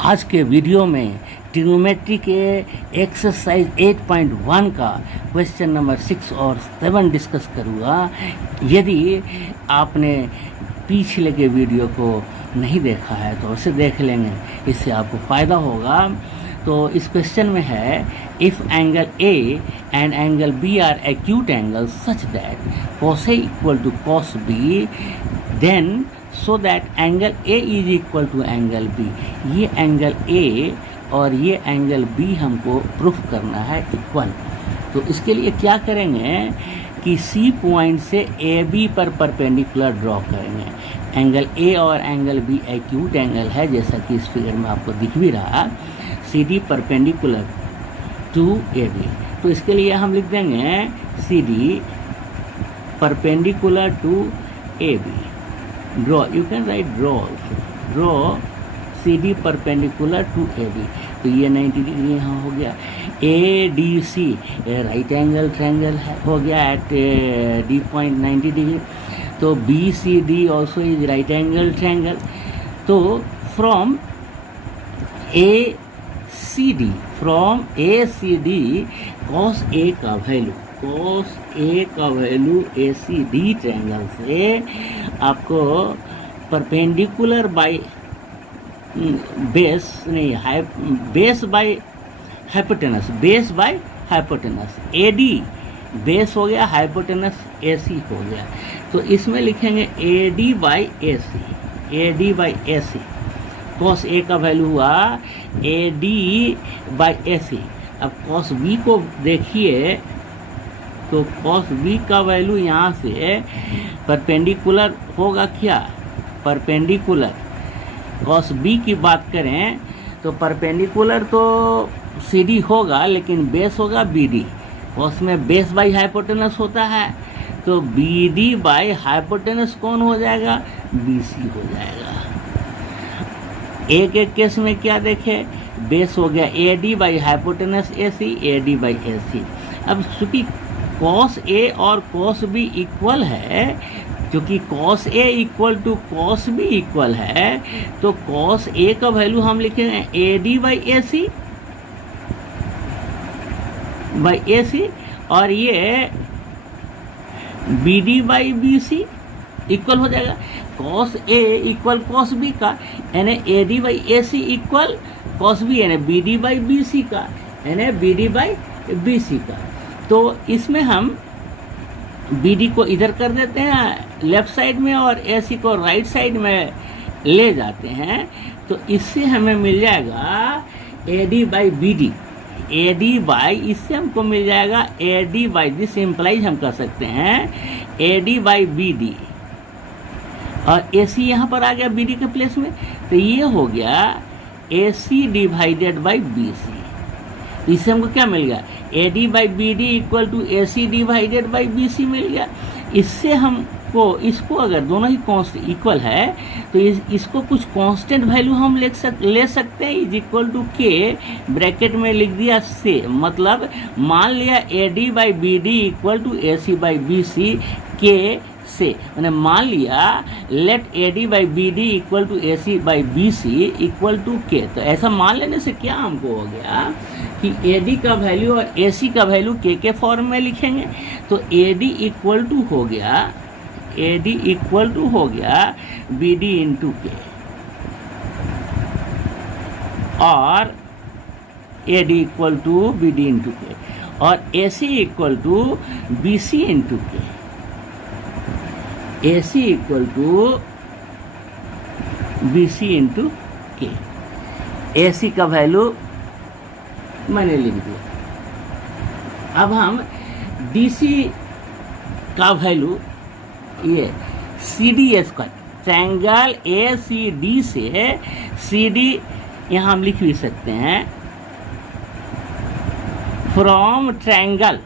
आज के वीडियो में ट्रिग्नोमेट्री के एक्सरसाइज 8.1 का क्वेश्चन नंबर 6 और 7 डिस्कस करूँगा। यदि आपने पिछले के वीडियो को नहीं देखा है तो उसे देख लेंगे, इससे आपको फ़ायदा होगा। तो इस क्वेश्चन में है, if angle A and angle B are acute angle such that cos A equal to cos B, then so that angle A is equal to angle B. ये एंगल ए और ये एंगल बी हमको proof करना है equal. तो इसके लिए क्या करेंगे कि सी पॉइंट से ए बी पर परपेंडिकुलर ड्रॉ करेंगे। एंगल ए और एंगल बी एक्यूट एंगल है, जैसा कि इस फिगर में आपको दिख भी रहा। C D perpendicular to A B, तो इसके लिए हम लिख देंगे C D perpendicular to A B. Draw, you can write draw also, draw C D perpendicular to A B. तो ये 90 डिग्री यहाँ हो गया। A D C right angle triangle है, हो गया एट डी पॉइंट 90 डिग्री। तो B C D also is right angle triangle. तो from A C D, from A C D cos A का वैल्यू, कॉस ए का value A C D triangle से आपको perpendicular by base नहीं, base by hypotenuse, base by hypotenuse. A D base हो गया, hypotenuse A सी हो गया। तो इसमें लिखेंगे A D by A C, A D by A C. Cos A का वैल्यू हुआ ए डी बाई ए सी। अब कॉस बी को देखिए, तो कॉस बी का वैल्यू यहाँ से परपेंडिकुलर होगा क्या, परपेंडिकुलर। कॉस बी की बात करें तो परपेंडिकुलर तो सी डी होगा, लेकिन बेस होगा बी डी। कॉस में बेस बाई हाइपोटेनस होता है, तो बी डी बाई हाइपोटेनस कौन हो जाएगा, बी सी हो जाएगा। एक एक केस में क्या देखे, बेस हो गया A D by hypotenuse A C, A D by A C. अब चूंकि कॉस ए और कॉस बी इक्वल है, क्योंकि cos A equal to cos B equal है, तो कॉस ए का वैल्यू हम लिखेंगे A D by A C, by A C, और ये B D by B C equal हो जाएगा। Cos A equal cos B का, यानी A D by A C equal cos B, यानी B D by B C का, यानी B D by B C का। तो इसमें हम बी डी को इधर कर देते हैं लेफ्ट साइड में और ए सी को राइट साइड में ले जाते हैं। तो इससे हमें मिल जाएगा A D by B D, A D by, इससे हमको मिल जाएगा A D by, this implies हम कर सकते हैं A D by B D, और ए सी यहाँ पर आ गया बी डी के प्लेस में। तो ये हो गया A C divided by B C. इससे हमको क्या मिल गया, A D by B D equal to A C divided by B C मिल गया। इससे हमको, इसको अगर दोनों ही कांस्टेंट इक्वल है तो इसको कुछ कांस्टेंट वैल्यू हम ले सकते हैं, is equal to K, bracket में लिख दिया से, मतलब मान लिया A D by B D equal to A C by B C के से, मैंने मान लिया let A D by B D equal to A C by B C equal to K. तो ऐसा मान लेने से क्या हमको हो गया कि ए डी का वैल्यू और ए सी का वैल्यू के फॉर्म में लिखेंगे। तो ए डी इक्वल टू हो गया, ए डी इक्वल टू हो गया बी डी इंटू के, और A D equal to B D into K, और A C equal to B C into K, A C equal to B C into K. A C का value मैंने लिख दिया। अब हम D C का value, ये C D square, triangle A C D से सी डी यहाँ हम लिख भी सकते हैं, from triangle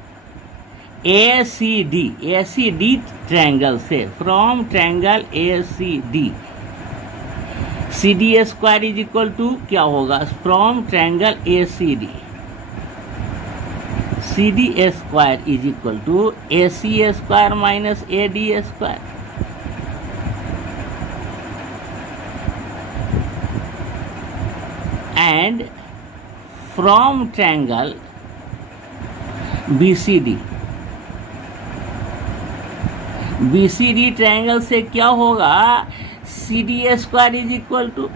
A C D triangle से, from triangle A C D, C D square is equal to क्या होगा, from triangle A C D, C D square is equal to A C square minus A D square. and from triangle BCD. BCD triangle से क्या होगा, CDA square is equal to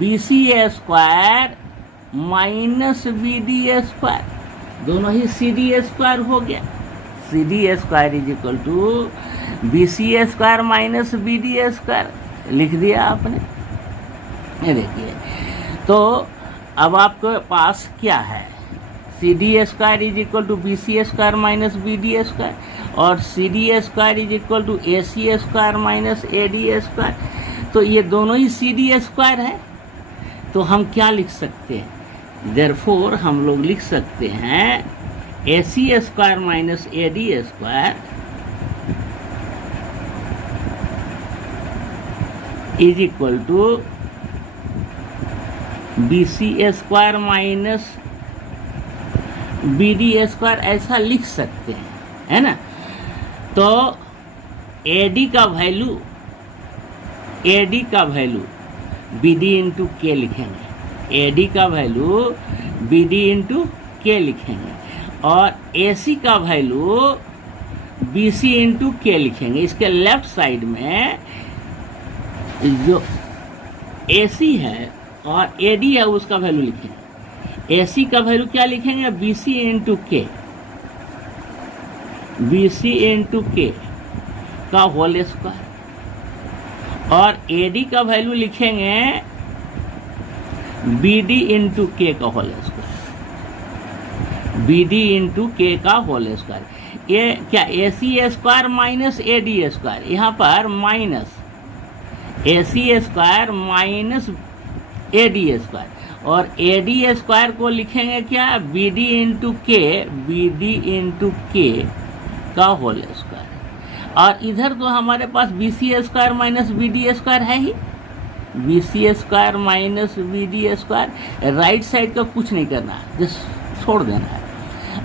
BCA square minus BDA square, दोनों ही CDA square हो गया. CDA square is equal to BCA square minus BDA square लिख दिया आपने. ये देखिए, तो अब आपके पास क्या है, CDA square is equal to BCA square minus BDA square और CDA square is equal to ACA square minus ADA square. तो ये दोनों ही CDA स्क्वायर है. तो हम क्या लिख सकते हैं, देयरफॉर हम लोग लिख सकते हैं ACA square minus ADA square is equal to BCA square minus BDA square, ऐसा लिख सकते हैं, है ना. तो AD का वैल्यू BD इंटू के लिखेंगे, AD का वैल्यू BD इंटू के लिखेंगे और AC का वैल्यू BC इंटू के लिखेंगे. इसके लेफ्ट साइड में जो AC है और AD है उसका वैल्यू लिखेंगे. AC का वैल्यू क्या लिखेंगे, BC इंटू के का होल स्क्वायर और AD का वैल्यू लिखेंगे BD इंटू के का होल स्क्वायर, BD इंटू के का होल स्क्वायर. ये क्या, ACA square minus ADA square, यहाँ पर minus ACA square minus ADA square और ADA स्क्वायर को लिखेंगे क्या, BD इंटू के का होल स्क्वायर. और इधर तो हमारे पास BCA square minus BDA square है ही, BCA square minus BDA square. Right side का कुछ नहीं करना है, जस्ट छोड़ देना है.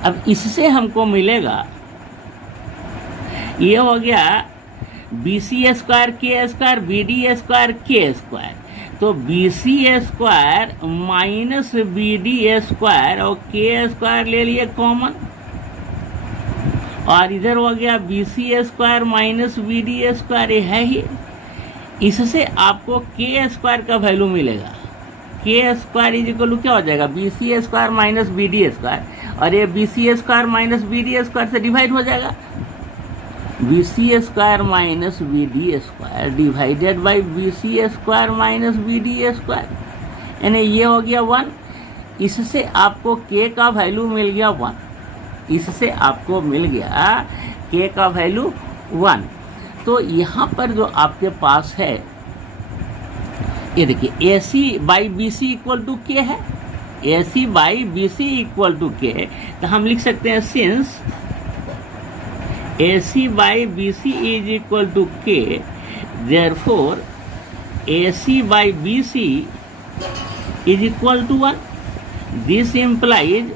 अब इससे हमको मिलेगा, ये हो गया BCA स्क्वायर के स्क्वायर BDA स्क्वायर के स्क्वायर. तो BCA square minus BDA square और के स्क्वायर ले लिए कॉमन और इधर हो गया BCA square minus BDA square, ये है ही. इससे आपको के स्क्वायर का वैल्यू मिलेगा. के स्क्वायर इज इक्वल टू क्या हो जाएगा, BCA square minus BDA square और ये BCA square minus BDA square से डिवाइड हो जाएगा. BCA square minus BDA square divided by BCA square minus BDA square, यानी ये हो गया 1. इससे आपको k का वैल्यू मिल गया 1. इससे आपको मिल गया k का वैल्यू 1. तो यहाँ पर जो आपके पास है, ये देखिए AC by BC equal to K है, AC by BC equal to K. तो हम लिख सकते हैं since AC by BC is equal to K, therefore AC by BC is equal to 1. This implies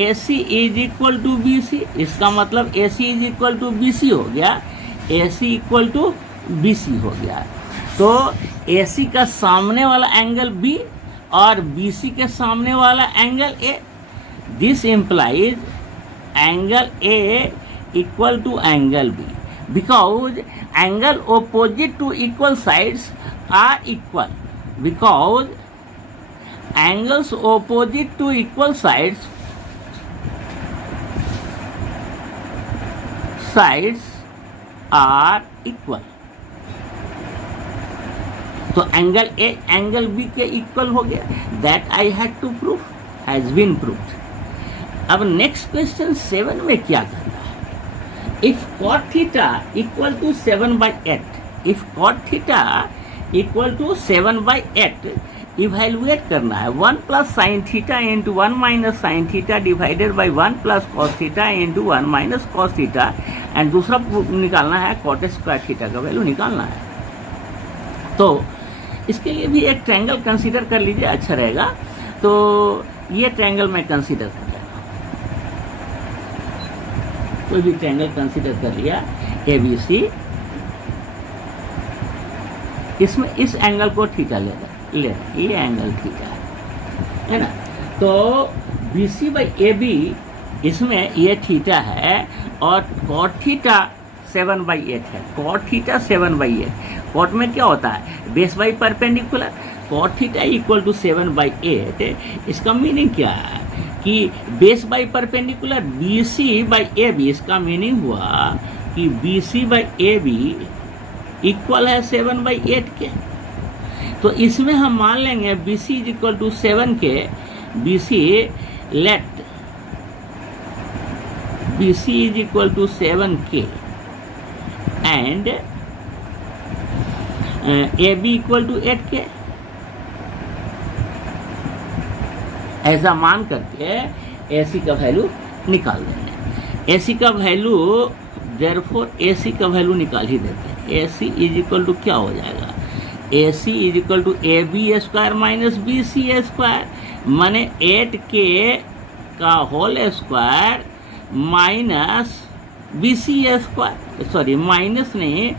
AC is equal to BC. इसका मतलब AC is equal to BC हो गया, AC equal to BC हो गया. तो AC का सामने वाला एंगल B और BC के सामने वाला angle A. This implies angle A equal to angle B, because angle opposite to equal sides are equal. Because angles opposite to equal sides are equal. तो एंगल A एंगल B के equal हो गया. That I had to prove, has been proved. अब next question 7 में क्या करना है, if cot theta equal to 7/8, if cot theta equal to 7/8, evaluate करना है 1 plus sine theta into 1 minus sine theta divided by 1 plus cos theta into 1 minus cos theta, and दूसरा निकालना है कॉट स्क्वायर थीटा का value निकालना है. तो इसके लिए भी एक ट्रायंगल कंसीडर कर लीजिए, अच्छा रहेगा. तो ये ट्रायंगल मैं कंसीडर कर लेता हूँ, कोई भी ट्रायंगल कंसीडर कर लिया ABC इसमें इस एंगल को थीटा लेना, ये एंगल थीटा है ना। तो B C by A B इसमें ये थीटा है और कॉट थीटा 7/8 है। Cot theta 7/8। कॉट में क्या होता है, base by perpendicular. Cot theta equal to 7/8। इसका मीनिंग क्या है कि base by perpendicular B C by A B. इसका मीनिंग हुआ कि B C by A B equal है 7/8 के। तो इसमें हम मान लेंगे B C is equal to 7 K. B C let B C is equal to 7 K and A B equal to 8 K. ऐसा मान करके ए सी का वैल्यू निकाल देंगे। ए सी का वैल्यू देयरफॉर ए सी का वैल्यू निकाल ही देते हैं। A C is equal to क्या हो जाएगा, A C is equal to A B square minus B C square, माने 8k का whole square minus B C square, sorry minus नहीं,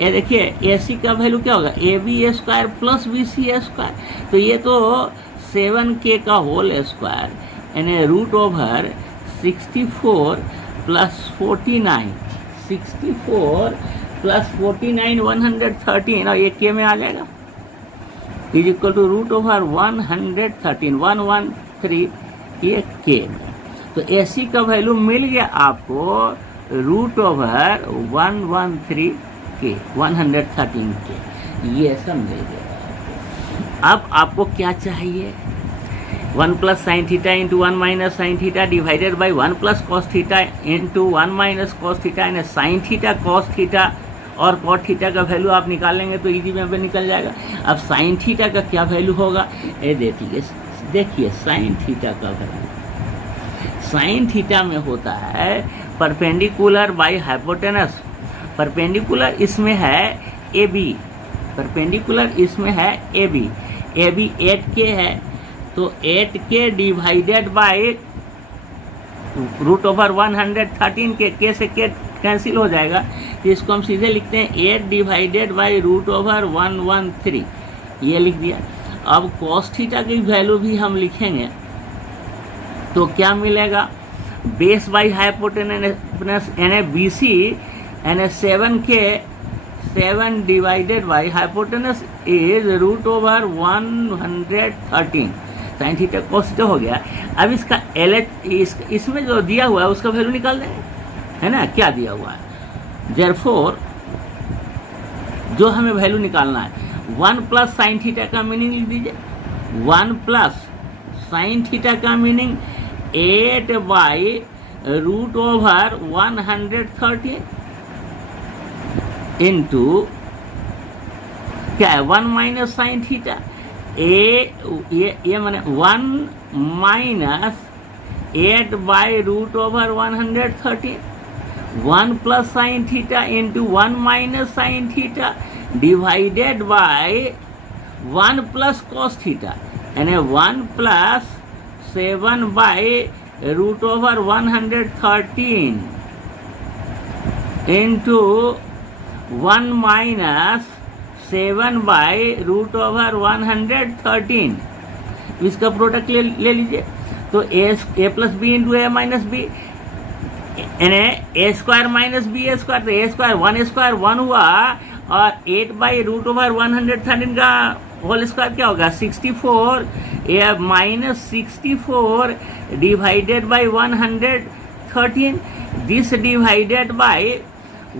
ये देखिए ए सी का वैल्यू क्या होगा, A B square plus B C square. तो ये तो 7k का होल स्क्वायर यानी रूट ओवर 64 प्लस 49, 64 प्लस 49 113 और ये के में आ जाएगा is equal to root over 113 113 ये के में। तो ए सी का वैल्यू मिल गया आपको रूट ओवर 113 के 113 के, ये सब मिल गया। अब आपको क्या चाहिए, 1 plus sine theta into 1 minus sine theta divided by 1 plus cos theta into 1 minus cos theta यानी साइन थीटा कॉस थीटा और कॉट थीटा का वैल्यू आप निकालेंगे तो इजी में निकल जाएगा। अब साइन थीटा का क्या वैल्यू होगा, ये देखिए साइन थीटा का वैल्यू, साइन थीटा में होता है परपेंडिकुलर बाई हाइपोटेनस। परपेंडिकुलर इसमें है ए बी, परपेंडिकुलर इसमें है ए बी 8k है तो 8k divided by root over 113 के से के कैंसिल हो जाएगा। तो इसको हम सीधे लिखते हैं 8 डिवाइडेड बाई रूट ओवर 113, ये लिख दिया। अब कॉस थीटा की वैल्यू भी हम लिखेंगे तो क्या मिलेगा, बेस बाई हाइपोटेनस यानी बी सी यानी 7k 7 divided by hypotenuse is root over 113 sine theta cos theta हो गया। अब इसका एल इसमें जो दिया हुआ है उसका वैल्यू निकाल देंगे, है ना, क्या दिया हुआ है। देयरफॉर जो हमें वैल्यू निकालना है 1 प्लस साइन थीटा का मीनिंग लिख दीजिए। 1 प्लस साइन थीटा का meaning 8 by root over 113 into क्या है 1 माइनस साइन थीटा, ये माने 1 minus 8 by root over 113, 1 plus sine theta into 1 minus sine theta divided by 1 plus cos theta यानी 1 plus 7 by root over 113 into 1 minus 7 by root over 113। इसका product ले लीजिए तो ए plus B into ए minus B यानी ए square minus B ए square, तो ए square 1 square 1 हुआ और 8 by root over 113 का होल स्क्वायर क्या होगा 64 A minus 64 divided by 113, this divided by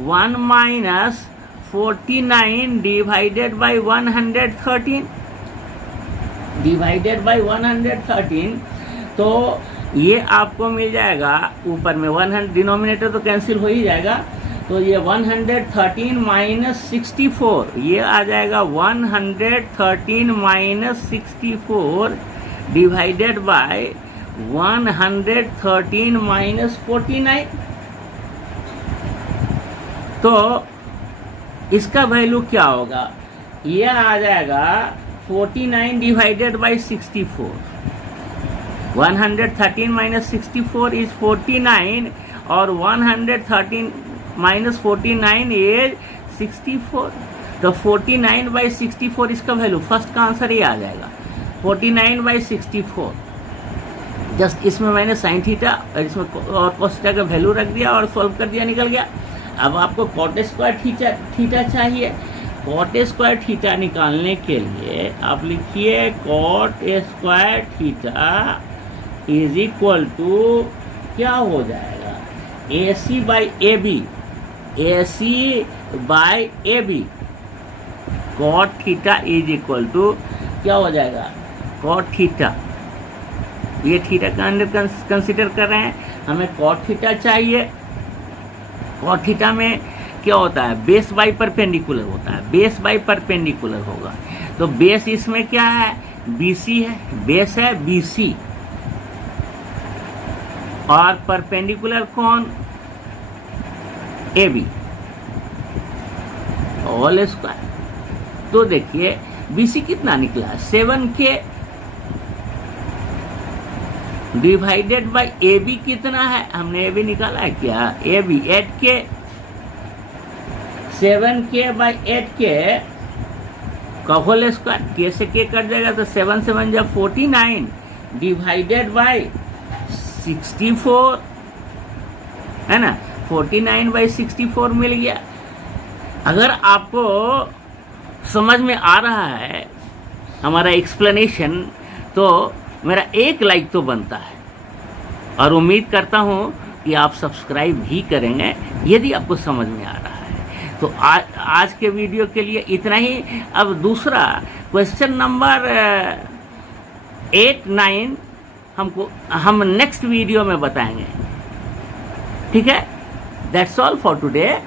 1 minus 49 divided by 113 divided by 113। तो ये आपको मिल जाएगा ऊपर में 100, डिनोमिनेटर तो कैंसिल हो ही जाएगा। तो ये 113 माइनस 64 ये आ जाएगा 113 माइनस 64 डिवाइडेड बाई 113 माइनस 49। तो इसका वैल्यू क्या होगा, ये आ जाएगा 49 डिवाइडेड बाई 64। 113 माइनस 64 इज 49 और 113 माइनस 49 इज 64। तो 49/64 इसका वैल्यू, फर्स्ट का आंसर ये आ जाएगा 49/64। जस्ट इसमें मैंने साइन थीटा और इसमें और कॉस थीटा का वैल्यू रख दिया और सॉल्व कर दिया, निकल गया। अब आपको कॉट स्क्वायर थीटा चाहिए। कॉट स्क्वायर थीटा निकालने के लिए आप लिखिए cot square theta is equal to क्या हो जाएगा, AC by AB, AC by AB। Cot theta is equal to क्या हो जाएगा, कॉट थीटा, ये थीटा का अंदर कंसिडर कर रहे हैं, हमें कॉट थीटा चाहिए। कॉट थीटा में क्या होता है, बेस बाई परपेंडिकुलर होता है, बेस बाई परपेंडिकुलर होगा। तो बेस इसमें क्या है, BC है, बेस है BC और परपेंडिकुलर कौन, AB होल स्क्वायर। तो देखिए BC कितना निकला, 7K डिवाइडेड बाई AB कितना है, हमने AB निकाला है क्या, AB 8K, 7K by 8K का होल स्क्वायर, K से K कट जाएगा तो 7 7 जब 49 डिवाइडेड बाई 64 है ना, 49/64 मिल गया। अगर आपको समझ में आ रहा है हमारा एक्सप्लेनेशन तो मेरा एक लाइक तो बनता है, और उम्मीद करता हूँ कि आप सब्सक्राइब भी करेंगे यदि आपको समझ में आ रहा है। तो आज के वीडियो के लिए इतना ही। अब दूसरा क्वेश्चन नंबर 8 9 हम नेक्स्ट वीडियो में बताएंगे, ठीक है। That's all for today.